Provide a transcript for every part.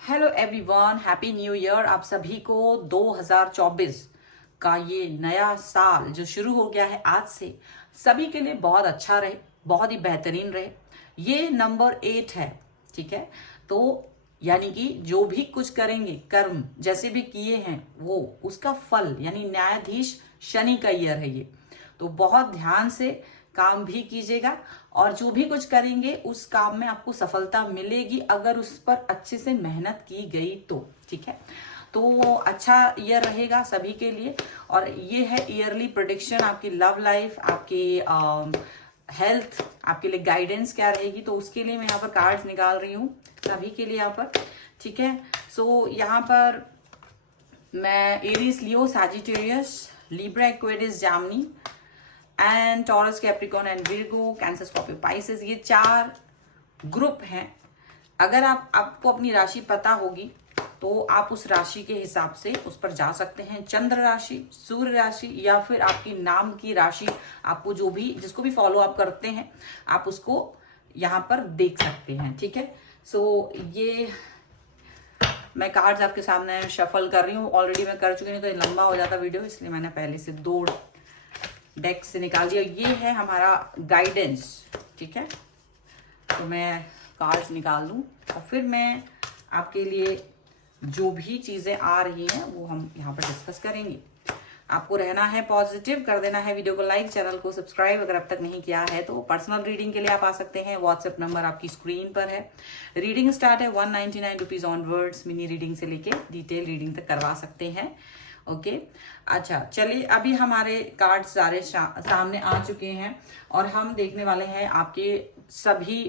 Hello everyone, happy new year आप सभी को। 2024 का ये नया साल जो शुरू हो गया है आज से, सभी के लिए बहुत अच्छा रहे, बहुत ही बेहतरीन रहे। ये नंबर 8 है, ठीक है। तो यानी कि जो भी कुछ करेंगे, कर्म जैसे भी किए हैं वो उसका फल यानी न्यायाधीश शनि का ईयर है ये। तो बहुत ध्यान से काम भी कीजिएगा और जो भी कुछ करेंगे उस काम में आपको सफलता मिलेगी अगर उस पर अच्छे से मेहनत की गई तो, ठीक है। तो अच्छा ईयर रहेगा सभी के लिए। और ये है ईयरली प्रोडिक्शन, आपकी लव लाइफ, आपकी हेल्थ, आपके लिए गाइडेंस क्या रहेगी। तो उसके लिए मैं यहाँ पर कार्ड्स निकाल रही हूँ सभी के लिए यहाँ पर, ठीक है। सो यहाँ पर मैं एरीज, लियो, सैजिटेरियस, लिब्रा, एक्वेरियस, जामनी and taurus, Capricorn and Virgo, cancer, Scorpio, Pisces, ये 4 ग्रुप हैं। अगर आपको अपनी राशि पता होगी तो आप उस राशि के हिसाब से उस पर जा सकते हैं। चंद्र राशि, सूर्य राशि या फिर आपकी नाम की राशि, आपको जो भी जिसको भी फॉलो आप करते हैं आप उसको यहाँ पर देख सकते हैं, ठीक है। सो ये मैं कार्ड्स आपके सामने शफल कर रही हूँ। ऑलरेडी मैं कर चुकी हूँ, तो ये लंबा हो जाता वीडियो, इसलिए मैंने पहले से 2 डेक से निकाल दिया। ये है हमारा गाइडेंस, ठीक है। तो मैं कार्ड्स निकाल लूं और फिर मैं आपके लिए जो भी चीजें आ रही हैं वो हम यहाँ पर डिस्कस करेंगे। आपको रहना है पॉजिटिव, कर देना है वीडियो को लाइक, चैनल को सब्सक्राइब अगर अब तक नहीं किया है तो। पर्सनल रीडिंग के लिए आप आ सकते हैं, व्हाट्सएप नंबर आपकी स्क्रीन पर है। रीडिंग स्टार्ट है 199 रुपीज ऑनवर्ड्स। मिनी रीडिंग से लेके डिटेल रीडिंग तक करवा सकते हैं, ओके। अच्छा चलिए, अभी हमारे कार्ड सारे सामने आ चुके हैं और हम देखने वाले हैं आपके सभी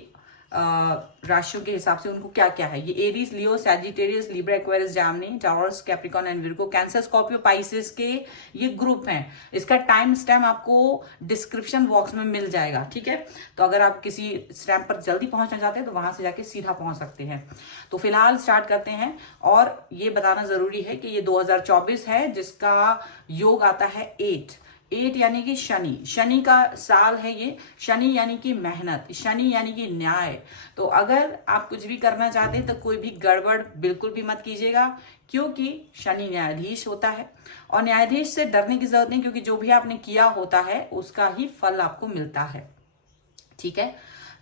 राशियों के हिसाब से उनको क्या क्या है। ये एरीज, लियो, सैजिटेरियस, लिब्रा, एक्वेरियस, जामनी, taurus, Capricorn and Virgo, cancer, Scorpio, Pisces के ये ग्रुप हैं। इसका टाइम स्टैम्प आपको डिस्क्रिप्शन बॉक्स में मिल जाएगा, ठीक है। तो अगर आप किसी स्टैम्प पर जल्दी पहुंचना चाहते हैं तो वहां से जाके सीधा पहुंच सकते हैं। तो फिलहाल स्टार्ट करते हैं। और ये बताना जरूरी है कि ये 2024 है जिसका योग आता है 8 यानी कि शनि का साल है ये। शनि यानी कि मेहनत, शनि यानी कि न्याय। तो अगर आप कुछ भी करना चाहते हैं तो कोई भी गड़बड़ बिल्कुल भी मत कीजिएगा, क्योंकि शनि न्यायाधीश होता है और न्यायाधीश से डरने की जरूरत नहीं, क्योंकि जो भी आपने किया होता है उसका ही फल आपको मिलता है, ठीक है।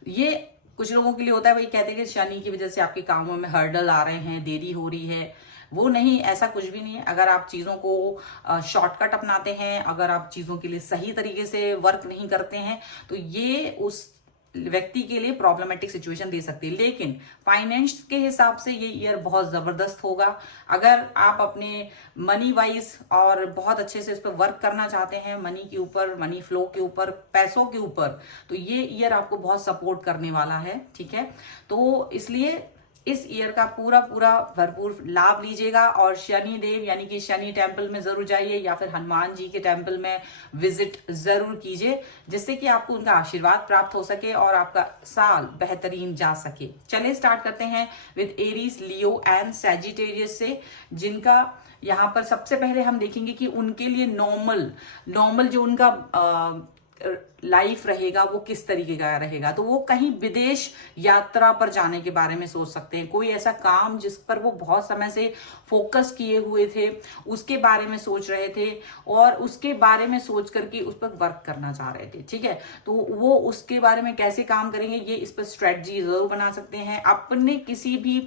ये कुछ लोगों के लिए होता है, भाई कहते हैं कि शनि की वजह से आपके कामों में हर्डल आ रहे हैं, देरी हो रही है। वो नहीं, ऐसा कुछ भी नहीं है। अगर आप चीजों को शॉर्टकट अपनाते हैं, अगर आप चीजों के लिए सही तरीके से वर्क नहीं करते हैं तो ये उस व्यक्ति के लिए प्रॉब्लमेटिक सिचुएशन दे सकती है। लेकिन फाइनेंस के हिसाब से ये ईयर बहुत जबरदस्त होगा। अगर आप अपने मनी वाइज और बहुत अच्छे से इस पर वर्क करना चाहते हैं, मनी के ऊपर, मनी फ्लो के ऊपर, पैसों के ऊपर, तो ये ईयर आपको बहुत सपोर्ट करने वाला है, ठीक है। तो इसलिए इस ईयर का पूरा पूरा भरपूर लाभ लीजिएगा। और शनि देव यानी कि शनि टेम्पल में जरूर जाइए या फिर हनुमान जी के टेम्पल में विजिट जरूर कीजिए, जिससे कि आपको उनका आशीर्वाद प्राप्त हो सके और आपका साल बेहतरीन जा सके। चलिए स्टार्ट करते हैं with Aries, Leo and Sagittarius से, जिनका यहाँ पर सबसे पहले हम देखेंगे कि उनके लिए नॉर्मल जो उनका लाइफ रहेगा वो किस तरीके का रहेगा। तो वो कहीं विदेश यात्रा पर जाने के बारे में सोच सकते हैं। कोई ऐसा काम जिस पर वो बहुत समय से फोकस किए हुए थे उसके बारे में सोच रहे थे और उसके बारे में सोच करके उस पर वर्क करना चाह रहे थे, ठीक है। तो वो उसके बारे में कैसे काम करेंगे ये इस पर स्ट्रेटजी जरूर बना सकते हैं। अपने किसी भी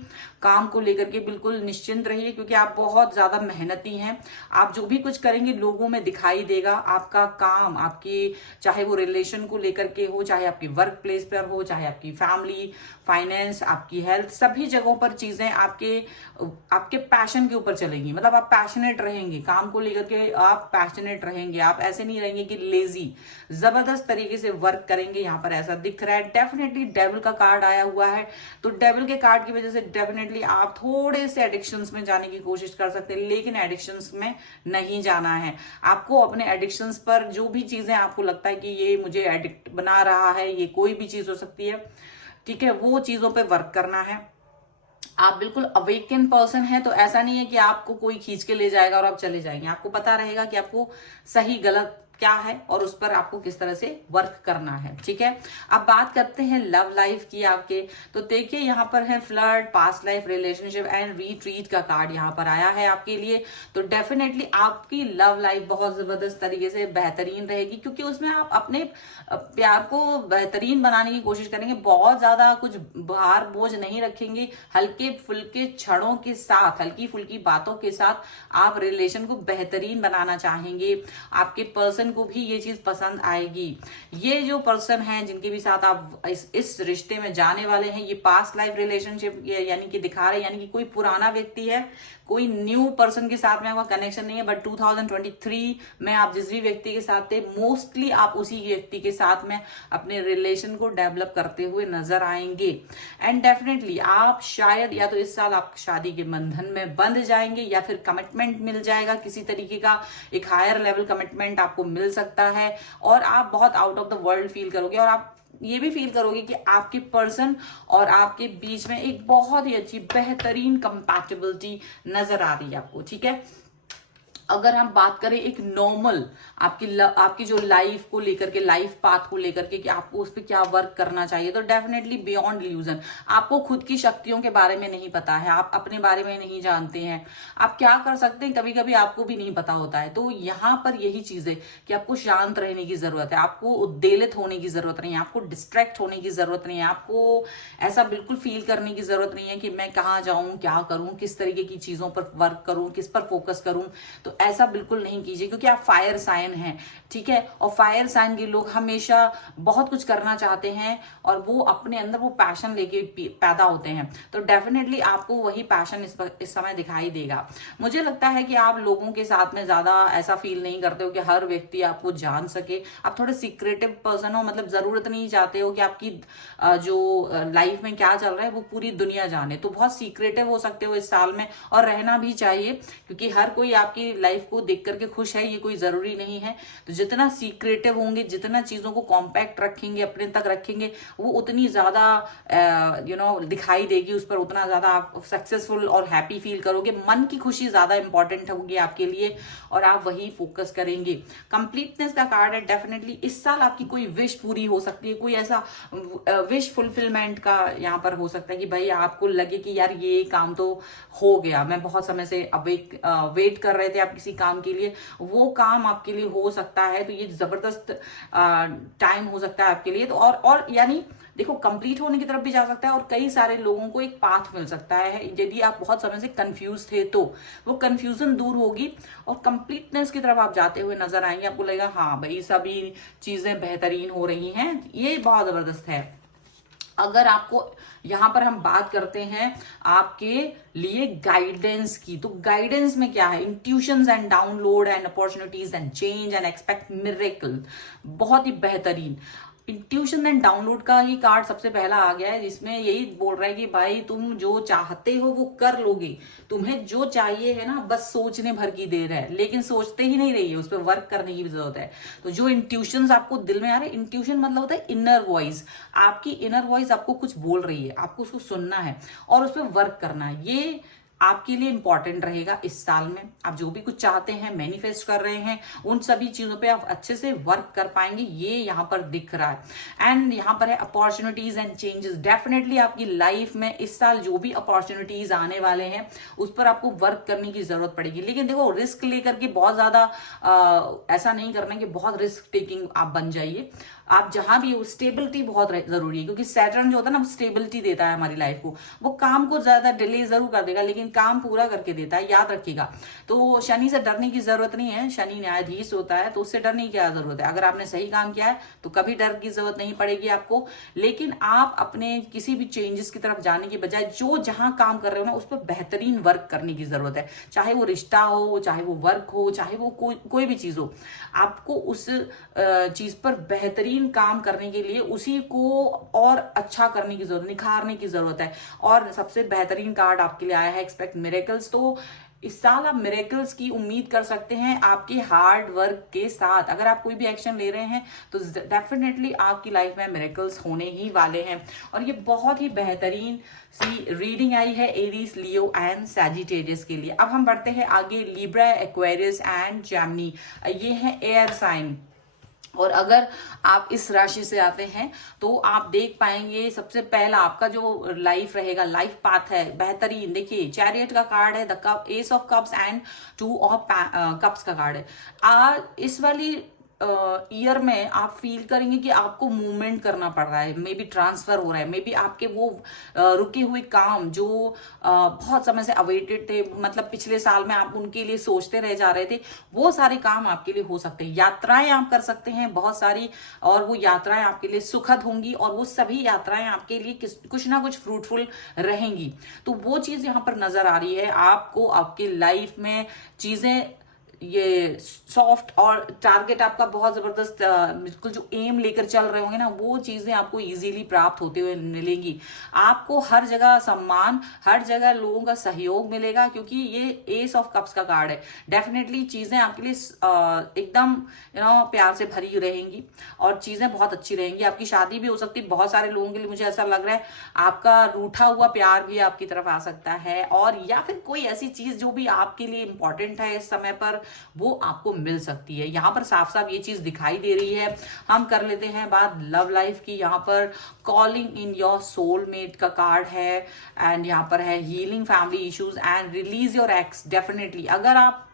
काम को लेकर के बिल्कुल निश्चिंत रहिए, क्योंकि आप बहुत ज्यादा मेहनती हैं। आप जो भी कुछ करेंगे लोगों में दिखाई देगा। आपका काम, आपकी चाहे वो रिलेशन को लेकर के हो, चाहे आपकी वर्क प्लेस पर हो, चाहे आपकी फैमिली, फाइनेंस, आपकी हेल्थ, सभी जगहों पर चीजें आपके पैशन के ऊपर चलेंगी। मतलब आप पैशनेट रहेंगे काम को लेकर के, आप पैशनेट रहेंगे। आप ऐसे नहीं रहेंगे कि लेजी, जबरदस्त तरीके से वर्क करेंगे। यहाँ पर ऐसा दिख रहा है। डेफिनेटली डेविल का कार्ड आया हुआ है, तो डेविल के कार्ड की वजह से डेफिनेटली आप थोड़े से एडिक्शंस में जाने की कोशिश कर सकते हैं, लेकिन एडिक्शंस में नहीं जाना है। आपको अपने एडिक्शंस पर, जो भी चीजें आपको लगता है कि ये मुझे एडिक्ट बना रहा है, ये कोई भी चीज हो सकती है, ठीक है, वो चीजों पे वर्क करना है। आप बिल्कुल अवेकन पर्सन है, तो ऐसा नहीं है कि आपको कोई खींच के ले जाएगा और आप चले जाएंगे। आपको पता रहेगा कि आपको सही गलत क्या है और उस पर आपको किस तरह से वर्क करना है। ठीक है, अब बात करते हैं लव लाइफ की आपके। तो देखिए यहाँ पर है flirt, past life, relationship and retreat का कार्ड यहाँ पर आया है आपके लिए। तो डेफिनेटली आपकी लव लाइफ बहुत जबरदस्त तरीके से बेहतरीन रहेगी, क्योंकि उसमें आप अपने प्यार को बेहतरीन बनाने की कोशिश करेंगे। बहुत ज्यादा कुछ भार बोझ नहीं रखेंगे, हल्के फुल्के क्षणों के साथ, हल्की फुल्की बातों के साथ आप रिलेशन को बेहतरीन बनाना चाहेंगे। आपके पर्सन को भी ये चीज पसंद आएगी। ये जो पर्सन है जिनके भी साथ आप इस रिश्ते में जाने वाले हैं, ये पास्ट लाइफ रिलेशनशिप यानी कि दिखा रहे हैं, यानी कि कोई पुराना व्यक्ति है, कोई न्यू पर्सन के साथ में आपका कनेक्शन नहीं है, बट 2023 में आप जिस भी व्यक्ति के साथ थे, मोस्टली आप उसी व्यक्ति के साथ में अपने रिलेशन को डेवलप करते हुए नजर आएंगे। एंड डेफिनेटली आप शायद या तो इस साल आप शादी के बंधन में बंध जाएंगे, या फिर कमिटमेंट मिल जाएगा किसी तरीके का, एक हायर लेवल कमिटमेंट आपको मिल सकता है, और आप बहुत out of the world feel करोगे, और आप ये भी फील करोगे कि आपके पर्सन और आपके बीच में एक बहुत ही अच्छी बेहतरीन कंपैटिबिलिटी नजर आ रही है आपको। ठीक है, अगर हम बात करें एक नॉर्मल आपकी जो लाइफ को लेकर के, लाइफ पाथ को लेकर के, कि आपको उस पर क्या वर्क करना चाहिए, तो डेफिनेटली बियॉन्ड इल्यूजन, आपको खुद की शक्तियों के बारे में नहीं पता है, आप अपने बारे में नहीं जानते हैं, आप क्या कर सकते हैं कभी कभी आपको भी नहीं पता होता है। तो यहाँ पर यही चीज है कि आपको शांत रहने की जरूरत है, आपको उद्वेलित होने की जरूरत नहीं है, आपको डिस्ट्रैक्ट होने की जरूरत नहीं है, आपको ऐसा बिल्कुल फील करने की जरूरत नहीं है कि मैं कहाँ जाऊं, क्या करूं, किस तरीके की चीजों पर वर्क करूं, किस पर फोकस करूं। तो ऐसा बिल्कुल नहीं कीजिए, क्योंकि आप फायर साइन हैं। ठीक है, और फायर साइन के लोग हमेशा बहुत कुछ करना चाहते हैं, और वो अपने अंदर वो पैशन लेके पैदा होते हैं। तो डेफिनेटली आपको वही पैशन इस समय दिखाई देगा। मुझे लगता है कि आप लोगों के साथ में ज्यादा ऐसा फील नहीं करते हो कि हर व्यक्ति आपको जान सके। आप थोड़े सीक्रेटिव पर्सन हो, मतलब जरूरत नहीं चाहते हो कि आपकी जो लाइफ में क्या चल रहा है वो पूरी दुनिया जाने। तो बहुत सीक्रेटिव हो सकते हो इस साल में, और रहना भी चाहिए, क्योंकि हर कोई आपकी लाइफ को देख करके खुश है ये कोई जरूरी नहीं है। तो जितना सीक्रेटिव होंगे, जितना चीजों को कॉम्पैक्ट रखेंगे, अपने तक रखेंगे, वो उतनी ज्यादा दिखाई देगी उस पर, उतना ज्यादा आप सक्सेसफुल और हैप्पी फील करोगे। मन की खुशी ज्यादा इंपॉर्टेंट होगी आपके लिए, और आप वही फोकस करेंगे। कंप्लीटनेस का कार्ड है। डेफिनेटली इस साल आपकी कोई विश पूरी हो सकती है, कोई ऐसा विश फुलफिलमेंट का यहाँ पर हो सकता है कि भाई आपको लगे कि यार ये काम तो हो गया, मैं बहुत समय से वेट कर रहे थे आप किसी काम के लिए, वो काम आपके लिए हो सकता है। तो ये जबरदस्त टाइम हो सकता है आपके लिए। तो और यानी देखो, कंप्लीट होने की तरफ भी जा सकता है, और कई सारे लोगों को एक पाथ मिल सकता है। यदि आप बहुत समय से कंफ्यूज थे तो वो कंफ्यूजन दूर होगी, और कंप्लीटनेस की तरफ आप जाते हुए नजर आएंगे। आपको लगेगा हाँ भाई सभी चीजें बेहतरीन हो रही हैं, ये बहुत जबरदस्त है। अगर आपको यहां पर हम बात करते हैं आपके लिए गाइडेंस की, तो गाइडेंस में क्या है, intuitions and download and opportunities and change and expect miracle, बहुत ही बेहतरीन। इंट्यूशन एंड डाउनलोड का ही कार्ड सबसे पहला आ गया है, जिसमें यही बोल रहा है कि भाई तुम जो चाहते हो वो कर लोगे, तुम्हें जो चाहिए है ना बस सोचने भर की देर है, लेकिन सोचते ही नहीं रहिए, उस पर वर्क करने की भी जरूरत है। तो जो इंट्यूशंस आपको दिल में आ रहे हैं, इंट्यूशन मतलब होता है इनर वॉइस, आपकी इनर वॉइस आपको कुछ बोल रही है, आपको उसको सुनना है और उस पर वर्क करना है। ये आपके लिए इंपॉर्टेंट रहेगा इस साल में। आप जो भी कुछ चाहते हैं, मैनिफेस्ट कर रहे हैं, उन सभी चीजों पे आप अच्छे से वर्क कर पाएंगे, ये यहाँ पर दिख रहा है। एंड यहाँ पर है अपॉर्चुनिटीज एंड चेंजेस। डेफिनेटली आपकी लाइफ में इस साल जो भी अपॉर्चुनिटीज आने वाले हैं उस पर आपको वर्क करने की जरूरत पड़ेगी। लेकिन देखो, रिस्क लेकर के बहुत ज्यादा ऐसा नहीं करना कि बहुत रिस्क टेकिंग आप बन जाइए। आप जहां भी हो, स्टेबिलिटी बहुत जरूरी है, क्योंकि सैटर्न जो होता है ना स्टेबिलिटी देता है हमारी लाइफ को। वो काम को ज्यादा डिले जरूर कर देगा, लेकिन काम पूरा करके देता है, याद रखिएगा। तो शनि से डरने की जरूरत नहीं है, शनि न्यायाधीश होता है, तो उससे डरने की क्या जरूरत है। अगर आपने सही काम किया है तो कभी डर की जरूरत नहीं पड़ेगी आपको। लेकिन आप अपने किसी भी चेंजेस की तरफ जाने की बजाय जो जहां काम कर रहे हो ना उस पर बेहतरीन वर्क करने की जरूरत है। चाहे वो रिश्ता हो, चाहे वो वर्क हो, चाहे वो कोई भी चीज हो, आपको उस चीज पर बेहतरीन काम करने के लिए उसी को और अच्छा करने की जरूरत, निखारने की जरूरत है। और सबसे बेहतरीन कार्ड आपके लिए आया है एक्सपेक्ट मिरेकल्स। तो इस साल आप मिरेकल्स की उम्मीद कर सकते हैं आपके हार्ड वर्क के साथ। अगर आप कोई भी एक्शन ले रहे हैं तो डेफिनेटली आपकी लाइफ में मिरेकल्स होने ही वाले हैं। और ये बहुत ही बेहतरीन सी रीडिंग आई है एरीज, लियो एंड सैजिटेरियस के लिए। अब हम बढ़ते हैं आगे, लिब्रा, एक्वेरियस एंड जेमिनी। ये है एयर साइन। और अगर आप इस राशि से आते हैं तो आप देख पाएंगे सबसे पहला आपका जो लाइफ रहेगा, लाइफ पाथ है बेहतरीन। देखिए चैरियट का कार्ड है, the cup, S of cups and two of cups का कार्ड है। इस वाली ईयर में आप फील करेंगे कि आपको मूवमेंट करना पड़ रहा है, मे बी ट्रांसफर हो रहा है, मे बी आपके वो रुके हुए काम जो बहुत समय से अवेटेड थे, मतलब पिछले साल में आप उनके लिए सोचते रह जा रहे थे, वो सारे काम आपके लिए हो सकते हैं। यात्राएं आप कर सकते हैं बहुत सारी, और वो यात्राएं आपके लिए सुखद होंगी, और वो सभी यात्राएं आपके लिए कुछ ना कुछ फ्रूटफुल रहेंगी। तो वो चीज यहाँ पर नजर आ रही है आपको, आपके लाइफ में चीजें ये सॉफ्ट, और टारगेट आपका बहुत जबरदस्त, बिल्कुल जो एम लेकर चल रहे होंगे ना, वो चीजें आपको इजीली प्राप्त होते हुए मिलेंगी। आपको हर जगह सम्मान, हर जगह लोगों का सहयोग मिलेगा, क्योंकि ये एस ऑफ कप्स का कार्ड है। डेफिनेटली चीजें आपके लिए एकदम प्यार से भरी रहेंगी, और चीजें बहुत अच्छी रहेंगी। आपकी शादी भी हो सकती है बहुत सारे लोगों के लिए, मुझे ऐसा लग रहा है आपका रूठा हुआ प्यार भी आपकी तरफ आ सकता है, और या फिर कोई ऐसी चीज जो भी आपके लिए इंपॉर्टेंट है इस समय पर, वो आपको मिल सकती है। यहां पर साफ साफ ये चीज दिखाई दे रही है। हम कर लेते हैं बात लव लाइफ की। यहां पर कॉलिंग इन योर सोलमेट का कार्ड है, एंड यहां पर है healing family issues and release your x. Definitely अगर आप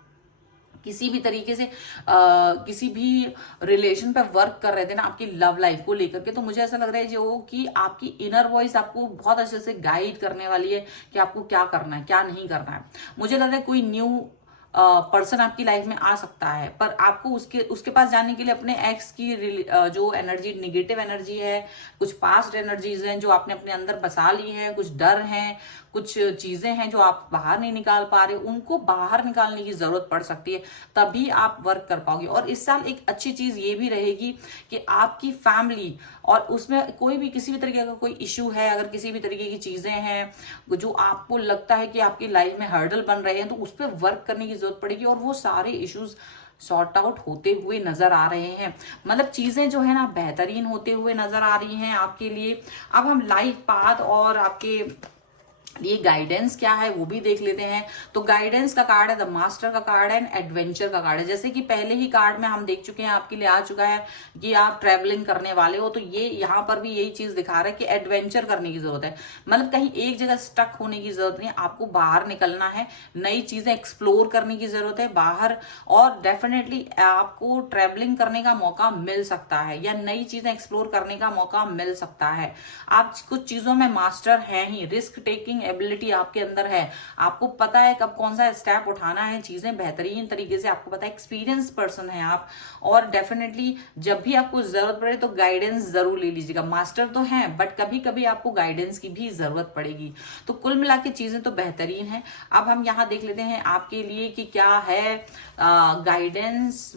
किसी भी तरीके से किसी भी रिलेशन पे वर्क कर रहे थे ना आपकी लव लाइफ को लेकर के, तो मुझे ऐसा लग रहा है जो कि आपकी इनर वॉइस आपको बहुत अच्छे से गाइड करने वाली है कि आपको क्या करना है, क्या नहीं करना है। मुझे लग रहा है कोई न्यू पर्सन आपकी लाइफ में आ सकता है, पर आपको उसके उसके पास जाने के लिए अपने एक्स की जो एनर्जी, निगेटिव एनर्जी है, कुछ पास्ट एनर्जीज हैं जो आपने अपने अंदर बसा ली हैं, कुछ डर हैं, कुछ चीजें हैं जो आप बाहर नहीं निकाल पा रहे, उनको बाहर निकालने की जरूरत पड़ सकती है, तभी आप वर्क कर पाओगे। और इस साल एक अच्छी चीज ये भी रहेगी कि आपकी फैमिली, और उसमें कोई भी किसी भी तरीके का कोई इश्यू है, अगर किसी भी तरीके की चीजें हैं जो आपको लगता है कि आपकी लाइफ में हर्डल बन रहे हैं, तो उस पर वर्क करने की जरूरत पड़ेगी, और वो सारे इश्यूज सॉर्ट आउट होते हुए नजर आ रहे हैं। मतलब चीजें जो है ना बेहतरीन होते हुए नजर आ रही हैं आपके लिए। अब हम लाइफ पाथ और आपके ये गाइडेंस क्या है वो भी देख लेते हैं। तो गाइडेंस का कार्ड है द मास्टर का कार्ड है, एंड एडवेंचर का कार्ड है। जैसे कि पहले ही कार्ड में हम देख चुके हैं, आपके लिए आ चुका है कि आप ट्रैवलिंग करने वाले हो, तो ये यहाँ पर भी यही चीज दिखा रहा है कि एडवेंचर करने की जरूरत है। मतलब कहीं एक जगह स्टक होने की जरूरत नहीं, आपको बाहर निकलना है, नई चीजें एक्सप्लोर करने की जरूरत है बाहर, और डेफिनेटली आपको ट्रैवलिंग करने का मौका मिल सकता है, या नई चीजें एक्सप्लोर करने का मौका मिल सकता है। आप कुछ चीजों में मास्टर हैं ही, रिस्क टेकिंग एबिलिटी आपके अंदर है, आपको पता है कब कौन सा स्टेप उठाना है, चीजें बेहतरीन तरीके से आपको पता है, एक्सपीरियंस पर्सन है आप। और डेफिनेटली जब भी आपको जरूरत पड़े तो गाइडेंस जरूर ले लीजिएगा। मास्टर तो है, बट कभी कभी आपको गाइडेंस की भी जरूरत पड़ेगी। तो कुल मिला के चीजें तो बेहतरीन है। अब हम यहाँ देख लेते हैं आपके लिए कि क्या है गाइडेंस।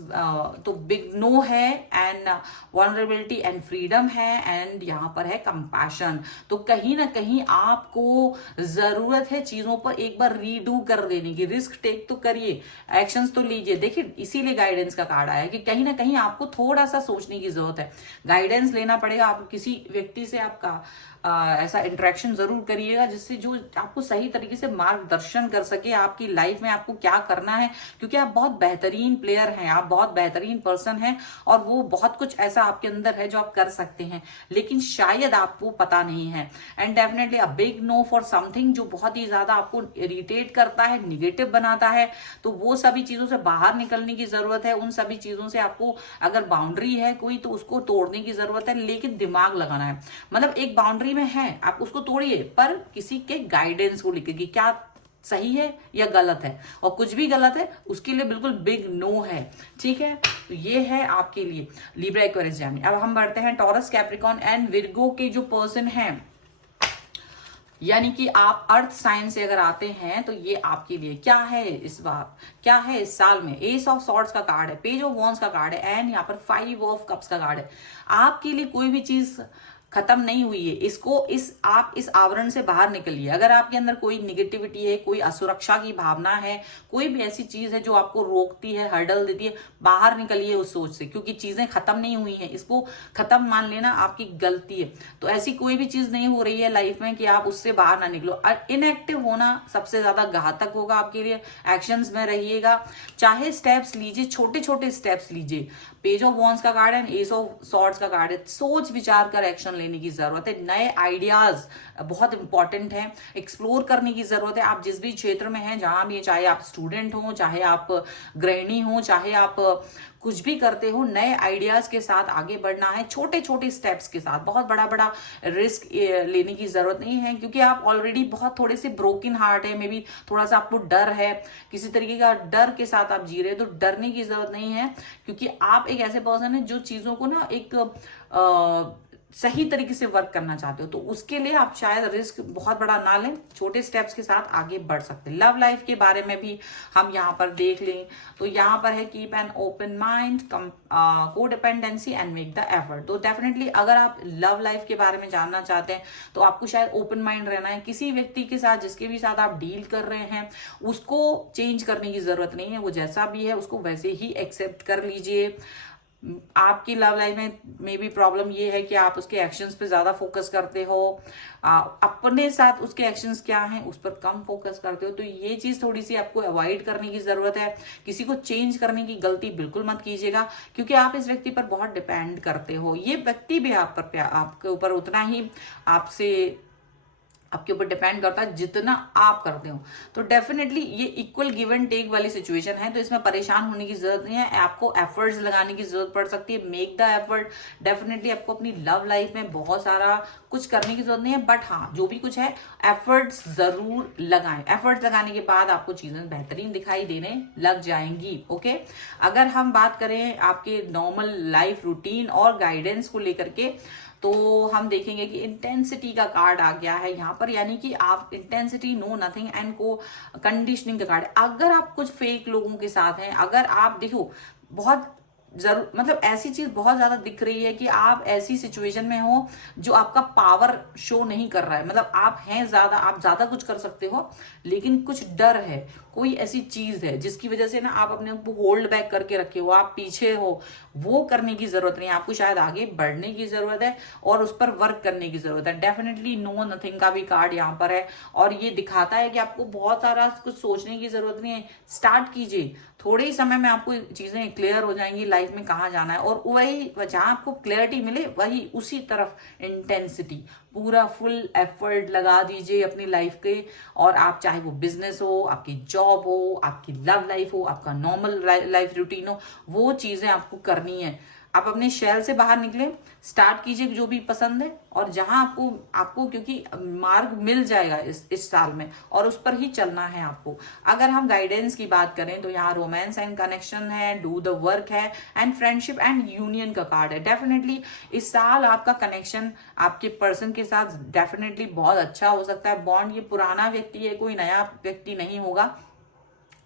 तो बिग नो है, एंड वनरेबिलिटी एंड फ्रीडम है, एंड यहाँ पर है कंपैशन। तो कहीं ना कहीं आपको जरूरत है चीजों पर एक बार रीडू कर देने की, रिस्क टेक तो करिए, एक्शंस तो लीजिए। देखिए इसीलिए गाइडेंस का कार्ड आया कि कहीं ना कहीं आपको थोड़ा सा सोचने की जरूरत है, गाइडेंस लेना पड़ेगा। आपको किसी व्यक्ति से आपका ऐसा इंटरेक्शन जरूर करिएगा जिससे जो आपको सही तरीके से मार्गदर्शन कर सके आपकी लाइफ में आपको क्या करना है, क्योंकि आप बहुत बेहतरीन प्लेयर हैं, आप बहुत बेहतरीन पर्सन हैं, और वो बहुत कुछ ऐसा आपके अंदर है जो आप कर सकते हैं, लेकिन शायद आपको पता नहीं है। And definitely a big no for something जो बहुत ही ज्यादा आपको इरिटेट करता है, निगेटिव बनाता है, तो वो सभी चीजों से बाहर निकलने की जरूरत है। उन सभी चीजों से आपको अगर बाउंड्री है कोई तो उसको तोड़ने की जरूरत है, लेकिन दिमाग लगाना है। मतलब एक बाउंड्री में है, आप उसको तोड़िए, पर किसी के गाइडेंस को लेकर कि क्या सही है या गलत है, और कुछ भी गलत है उसके लिए बिल्कुल बिग नो है। ठीक है, तो ये है आपके लिए लिब्रा एक्वेरियस जाने। अब हम बढ़ते हैं टॉरस, कैप्रिकॉर्न एंड विर्गो के जो पर्सन हैं, यानी कि आप अर्थ साइन से अगर आते हैं तो ये आपके लिए क्या है इस बार, क्या है इस साल में। एस ऑफ सॉर्ड्स का कार्ड है, पेज ऑफ वॉन्ड्स का कार्ड है, एंड यहाँ पर 5 ऑफ कप्स का कार्ड है। आपके लिए कोई भी चीज खत्म नहीं हुई है। इसको आप इस आवरण से बाहर निकलिए। अगर आपके अंदर कोई निगेटिविटी है, कोई असुरक्षा की भावना है, कोई भी ऐसी चीज है जो आपको रोकती है, हर्डल देती है, बाहर निकलिए उस सोच से, क्योंकि चीजें खत्म नहीं हुई हैं। इसको खत्म मान लेना आपकी गलती है। तो ऐसी कोई भी चीज नहीं हो रही है लाइफ में कि आप उससे बाहर ना निकलो। इनएक्टिव होना सबसे ज्यादा घातक होगा आपके लिए। एक्शंस में रहिएगा, चाहे स्टेप्स लीजिए, छोटे छोटे स्टेप्स लीजिए। पेज ऑफ वॉन्ड्स का कार्ड है, एस ऑफ सॉर्ड्स का कार्ड है। सोच विचार कर एक्शन लेने की जरूरत है। नए आइडियाज बहुत इंपॉर्टेंट है, एक्सप्लोर करने की जरूरत है। आप जिस भी क्षेत्र में हैं, जहां भी, चाहे आप स्टूडेंट हो, चाहे आप गृहिणी हो, चाहे आप कुछ भी करते हो, नए आइडियाज के साथ आगे बढ़ना है, छोटे छोटे स्टेप्स के साथ। बहुत बड़ा बड़ा रिस्क लेने की जरूरत नहीं है, क्योंकि आप ऑलरेडी बहुत थोड़े से ब्रोकन हार्ट है, मे बी थोड़ा सा आपको डर है, किसी तरीके का डर के साथ आप जी रहे हो। तो डरने की जरूरत नहीं है, क्योंकि आप एक ऐसे पर्सन है जो चीजों को ना एक सही तरीके से वर्क करना चाहते हो। तो उसके लिए आप शायद रिस्क बहुत बड़ा ना लें, छोटे स्टेप्स के साथ आगे बढ़ सकते हैं। लव लाइफ के बारे में भी हम यहाँ पर देख लें तो यहाँ पर है कीप एन ओपन माइंड, को dependency and make the effort. तो डेफिनेटली अगर आप लव लाइफ के बारे में जानना चाहते हैं तो आपको शायद ओपन माइंड रहना है। किसी व्यक्ति के साथ, जिसके भी साथ आप डील कर रहे हैं, उसको चेंज करने की जरूरत नहीं है। वो जैसा भी है उसको वैसे ही एक्सेप्ट कर लीजिए। आपकी लव लाइफ में भी प्रॉब्लम ये है कि आप उसके एक्शंस पे ज्यादा फोकस करते हो, अपने साथ उसके एक्शंस क्या हैं उस पर कम फोकस करते हो। तो ये चीज थोड़ी सी आपको अवॉइड करने की जरूरत है। किसी को चेंज करने की गलती बिल्कुल मत कीजिएगा, क्योंकि आप इस व्यक्ति पर बहुत डिपेंड करते हो। ये व्यक्ति भी आपके ऊपर उतना ही आपके ऊपर डिपेंड करता है जितना आप करते हो। तो डेफिनेटली ये इक्वल गिव एंड टेक वाली सिचुएशन है, तो इसमें परेशान होने की जरूरत नहीं है। आपको एफर्ट्स लगाने की जरूरत पड़ सकती है। Make the effort. डेफिनेटली आपको अपनी लव लाइफ में बहुत सारा कुछ करने की जरूरत नहीं है, बट हाँ, जो भी कुछ है एफर्ट्स जरूर लगाएं। एफर्ट्स लगाने के बाद आपको चीजें बेहतरीन दिखाई देने लग जाएंगी। ओके, अगर हम बात करें आपके नॉर्मल लाइफ रूटीन और गाइडेंस को लेकर के, तो हम देखेंगे कि इंटेंसिटी का कार्ड आ गया है यहाँ पर, यानी कि आप इंटेंसिटी, नो नथिंग एंड को कंडीशनिंग का कार्ड। अगर आप कुछ फेक लोगों के साथ हैं, अगर आप देखो बहुत जरूर, मतलब ऐसी चीज बहुत ज्यादा दिख रही है कि आप ऐसी सिचुएशन में हो जो आपका पावर शो नहीं कर रहा है। मतलब आप हैं ज्यादा, आप ज्यादा कुछ कर सकते हो, लेकिन कुछ डर है, कोई ऐसी चीज है जिसकी वजह से ना आप अपने को होल्ड बैक करके रखे हो, आप पीछे हो। वो करने की जरूरत नहीं है, आपको शायद आगे बढ़ने की जरूरत है और उस पर वर्क करने की जरूरत है। डेफिनेटली नो नथिंग का भी कार्ड यहाँ पर है, और ये दिखाता है कि आपको बहुत सारा कुछ सोचने की जरूरत नहीं है। स्टार्ट कीजिए, थोड़े ही समय में आपको चीजें क्लियर हो जाएंगी लाइफ में कहाँ जाना है, और वही जहां आपको क्लैरिटी मिले वही उसी तरफ इंटेंसिटी, पूरा फुल एफर्ट लगा दीजिए अपनी लाइफ के। और आप चाहे वो बिजनेस हो, आपकी जॉब हो, आपकी लव लाइफ हो, आपका नॉर्मल लाइफ रूटीन हो, वो चीजें आपको करनी है। आप अपने शेल से बाहर निकले, स्टार्ट कीजिए जो भी पसंद है, और जहां आपको क्योंकि मार्ग मिल जाएगा इस साल में, और उस पर ही चलना है आपको। अगर हम गाइडेंस की बात करें तो यहाँ रोमांस एंड कनेक्शन है, डू द वर्क है, एंड फ्रेंडशिप एंड यूनियन का कार्ड है। डेफिनेटली इस साल आपका कनेक्शन आपके पर्सन के साथ डेफिनेटली बहुत अच्छा हो सकता है। बॉन्ड, ये पुराना व्यक्ति है, कोई नया व्यक्ति नहीं होगा।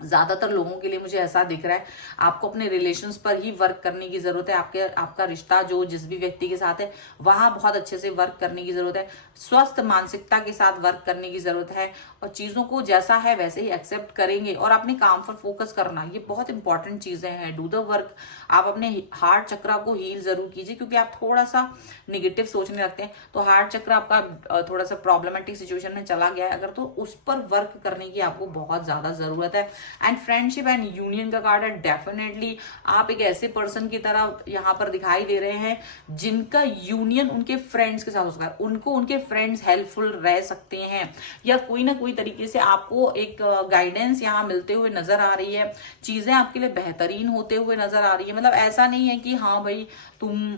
ज्यादातर लोगों के लिए मुझे ऐसा दिख रहा है आपको अपने रिलेशंस पर ही वर्क करने की जरूरत है। आपका रिश्ता जो जिस भी व्यक्ति के साथ है वहां बहुत अच्छे से वर्क करने की जरूरत है। स्वस्थ मानसिकता के साथ वर्क करने की जरूरत है, और चीजों को जैसा है वैसे ही एक्सेप्ट करेंगे, और अपने काम पर फोकस करना, ये बहुत इंपॉर्टेंट चीजें हैं। Do the work. आप अपने हार्ट चक्र को हील जरूर कीजिए, क्योंकि आप थोड़ा सा निगेटिव सोचने लगते हैं, तो हार्ट चक्र आपका थोड़ा सा प्रॉब्लमेटिक सिचुएशन में चला गया है अगर, तो उस पर वर्क करने की आपको बहुत ज्यादा जरूरत है। एंड फ्रेंडशिप एंड यूनियन का कार्ड है। डेफिनेटली आप एक ऐसे पर्सन की तरह यहाँ पर दिखाई दे रहे हैं जिनका यूनियन उनके फ्रेंड्स के साथ हो सकता है। उनको उनके फ्रेंड्स हेल्पफुल रह सकते हैं, या कोई ना कोई तरीके से आपको एक गाइडेंस यहाँ मिलते हुए नजर आ रही है। चीजें आपके लिए बेहतरीन होते हुए नजर आ रही है। मतलब ऐसा नहीं है कि हाँ भाई तुम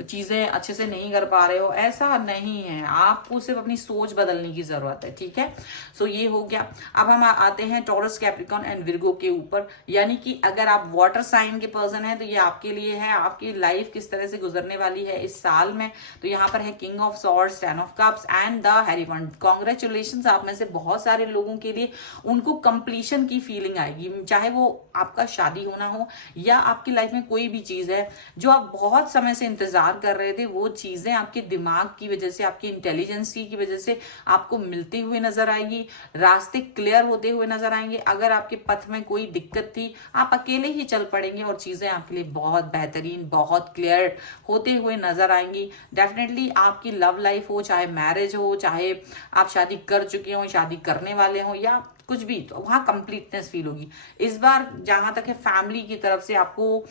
चीजें अच्छे से नहीं कर पा रहे हो, ऐसा नहीं है। आपको सिर्फ अपनी सोच बदलने की जरूरत है। ठीक है, सो ये हो गया। अब हम आते हैं टॉरस, कैप्रिकॉर्न एंड विर्गो के ऊपर, यानी कि अगर आप वाटर साइन के पर्सन हैं तो ये आपके लिए है। आपकी लाइफ किस तरह से गुजरने वाली है इस साल में, तो यहाँ पर है king of swords, 10 of cups and the हेरीवन। कॉन्ग्रेचुलेशन, आप में से बहुत सारे लोगों के लिए उनको कंप्लीशन की फीलिंग आएगी, चाहे वो आपका शादी होना हो या आपकी लाइफ में कोई भी चीज है जो आप बहुत समय से इंतजार इंतजार कर रहे थे वो चीजें आपके दिमाग की वजह से, आपकी इंटेलिजेंस की वजह से आपको मिलती हुई नजर आएगी, रास्ते क्लियर होते हुए नजर आएंगे। अगर आपके पथ में कोई दिक्कत थी, आप अकेले ही चल पड़ेंगे और चीजें आपके लिए बहुत बेहतरीन, बहुत क्लियर होते हुए नजर आएंगी। डेफिनेटली आपकी लव लाइफ हो, चाहे मैरिज हो, चाहे आप शादी कर चुके हो, शादी करने वाले हो, या कुछ भी, तो वहां कंप्लीटनेस फील होगी। इस बार जहां तक है फैमिली की तरफ से आपको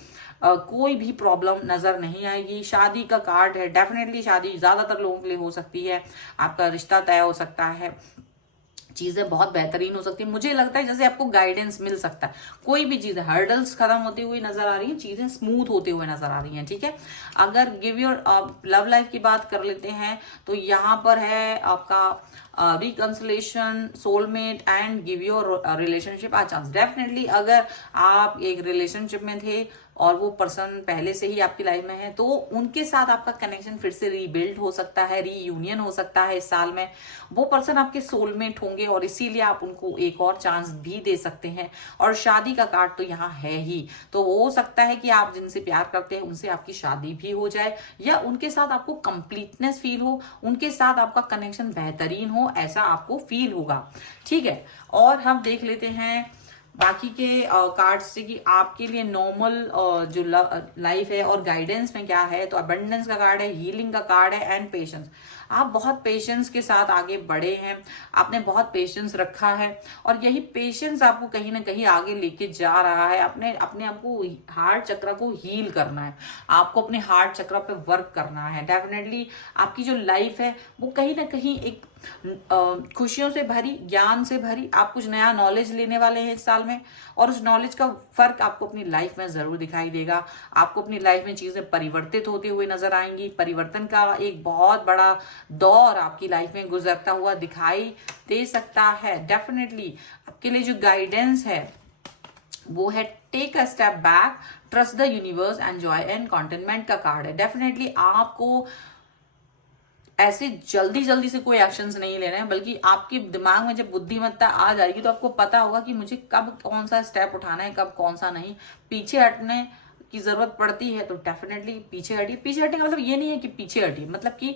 कोई भी प्रॉब्लम नजर नहीं आएगी। शादी का कार्ड है, डेफिनेटली शादी ज्यादातर लोगों के लिए हो सकती है, आपका रिश्ता तय हो सकता है, चीजें बहुत बेहतरीन हो सकती है। मुझे लगता है जैसे आपको गाइडेंस मिल सकता है, कोई भी चीज, हर्डल्स खत्म होती हुई नजर आ रही है, चीजें स्मूथ होते हुए नजर आ रही हैं, ठीक है। अगर गिव योर लव लाइफ की बात कर लेते हैं तो यहाँ पर है आपका reconciliation, soulmate and give your relationship a chance. Definitely अगर आप एक रिलेशनशिप में थे और वो पर्सन पहले से ही आपकी लाइफ में है, तो उनके साथ आपका कनेक्शन फिर से रीबिल्ड हो सकता है, रीयूनियन हो सकता है इस साल में। वो पर्सन आपके सोलमेट होंगे और इसीलिए आप उनको एक और चांस भी दे सकते हैं। और शादी का कार्ड तो यहाँ है ही, तो हो सकता है कि आप जिनसे प्यार करते हैं उनसे आपकी शादी भी हो जाए, या उनके साथ आपको कंप्लीटनेस फील हो, उनके साथ आपका कनेक्शन बेहतरीन हो, ऐसा आपको फील होगा, ठीक है। और हम देख लेते हैं बाकी के कार्ड्स से कि आपके लिए नॉर्मल जो लाइफ है और गाइडेंस में क्या है। तो अबंडेंस का कार्ड है, हीलिंग का कार्ड है एंड पेशेंस। आप बहुत पेशेंस के साथ आगे बढ़े हैं, आपने बहुत पेशेंस रखा है और यही पेशेंस आपको कहीं ना कहीं आगे लेके जा रहा है। अपने आप को, हार्ट चक्र को हील करना है, आपको अपने हार्ट चक्र पे वर्क करना है। डेफिनेटली आपकी जो लाइफ है वो कहीं ना कहीं एक खुशियों से भरी, ज्ञान से भरी, आप कुछ नया नॉलेज लेने वाले हैं इस साल में, और उस नॉलेज का फर्क आपको अपनी लाइफ में जरूर दिखाई देगा। आपको अपनी लाइफ में चीजें परिवर्तित होती हुई नजर आएंगी, परिवर्तन का एक बहुत बड़ा दौर आपकी लाइफ में गुजरता हुआ दिखाई दे सकता है। डेफिनेटली आपके लिए जो गाइडेंस है वो है take a step back, trust the universe, enjoy and contentment का कार्ड है। डेफिनेटली आपको ऐसे जल्दी से कोई एक्शंस नहीं लेने हैं, बल्कि आपके दिमाग में जब बुद्धिमत्ता आ जाएगी तो आपको पता होगा कि मुझे कब कौन सा स्टेप उठाना है, कब कौन सा नहीं। पीछे हटने की जरूरत पड़ती है तो डेफिनेटली पीछे हटिए। पीछे हटने का मतलब ये नहीं है कि पीछे हटिए, मतलब कि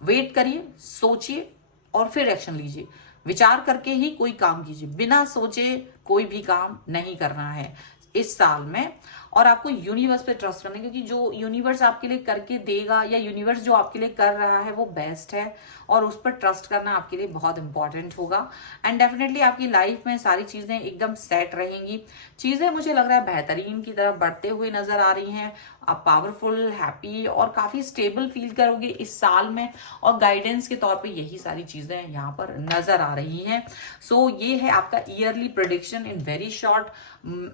वेट करिए, सोचिए और फिर एक्शन लीजिए। विचार करके ही कोई काम कीजिए, बिना सोचे कोई भी काम नहीं करना है इस साल में। और आपको यूनिवर्स पे ट्रस्ट करना है, क्योंकि जो यूनिवर्स आपके लिए करके देगा या यूनिवर्स जो आपके लिए कर रहा है वो बेस्ट है, और उस पर ट्रस्ट करना आपके लिए बहुत इंपॉर्टेंट होगा। एंड डेफिनेटली आपकी लाइफ में सारी चीजें एकदम सेट रहेंगी, चीजें मुझे लग रहा है बेहतरीन की तरफ बढ़ते हुए नजर आ रही हैं। आप पावरफुल, हैप्पी और काफी स्टेबल फील करोगे इस साल में, और गाइडेंस के तौर पे यही सारी चीजें यहाँ पर नजर आ रही हैं। सो ये है आपका yearly prediction in very short,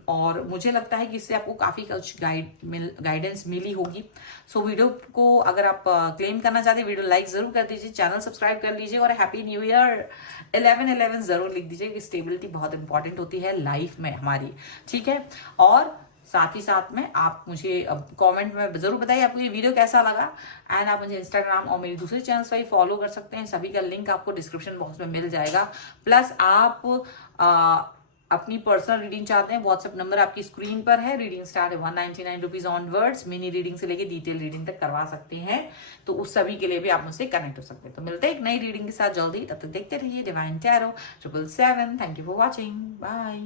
और मुझे लगता है कि इससे आपको काफी कुछ गाइडेंस मिली होगी। सो वीडियो को अगर आप क्लेम करना चाहते हैं, वीडियो लाइक जरूर कर दीजिए, चैनल सब्सक्राइब कर लीजिए और हैप्पी न्यू ईयर 11/11 जरूर लिख दीजिए कि स्टेबिलिटी बहुत इंपॉर्टेंट होती है लाइफ में हमारी, ठीक है। और साथ ही साथ में आप मुझे कमेंट में जरूर बताइए आपको ये वीडियो कैसा लगा। एंड आप मुझे इंस्टाग्राम और मेरे दूसरे चैनल्स पर फॉलो कर सकते हैं, सभी का लिंक आपको डिस्क्रिप्शन बॉक्स में मिल जाएगा। प्लस आप अपनी पर्सनल रीडिंग चाहते हैं, व्हाट्सएप नंबर आपकी स्क्रीन पर है। रीडिंग स्टार्ट है 199 रुपीज ऑनवर्ड्स, मिनी रीडिंग से लेके डिटेल रीडिंग तक करवा सकते हैं, तो उस सभी के लिए भी आप मुझसे कनेक्ट हो सकते हैं। तो मिलते हैं एक नई रीडिंग के साथ जल्दी, तब तक देखते रहिए divine tarot 777। Thank you for watching, bye.